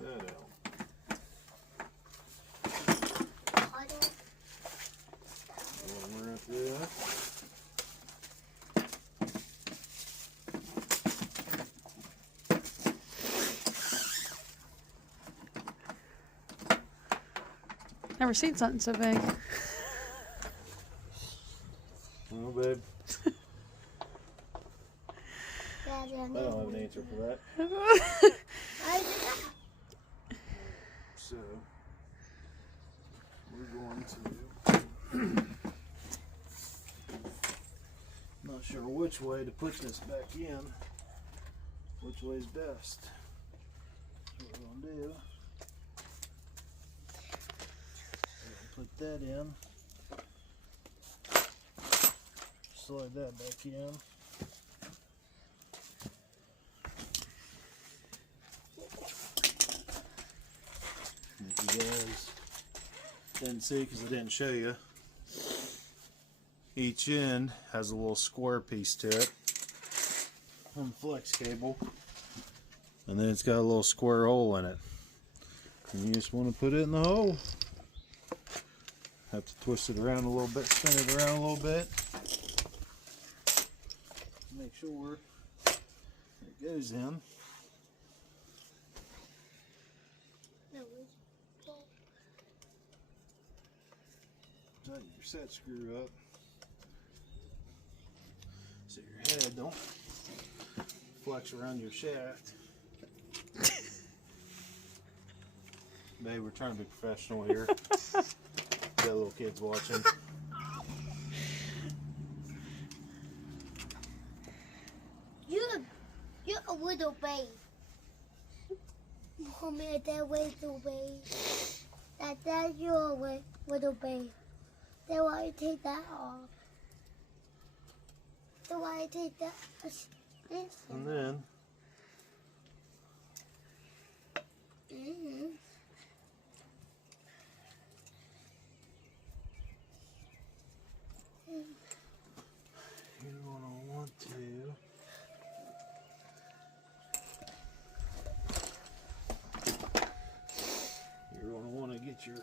That out. One right there. Never seen something so big. Well, babe. I don't have an answer for that. So, we're going to... Not sure which way to put this back in. Which way's best. What we're going to do... Put that in. Slide that back in. If you guys didn't see because I didn't show you, each end has a little square piece to it on the flex cable, and then it's got a little square hole in it. And you just want to put it in the hole. Have to twist it around a little bit, spin it around a little bit. Make sure it goes in. Tighten your set screw up so your head don't flex around your shaft. Babe, we're trying to be professional here. Got little kids watching. You're a little babe. Mommy, that little babe. That's your little babe. Then why you take that off? Then why you take that? And then you're gonna want to get your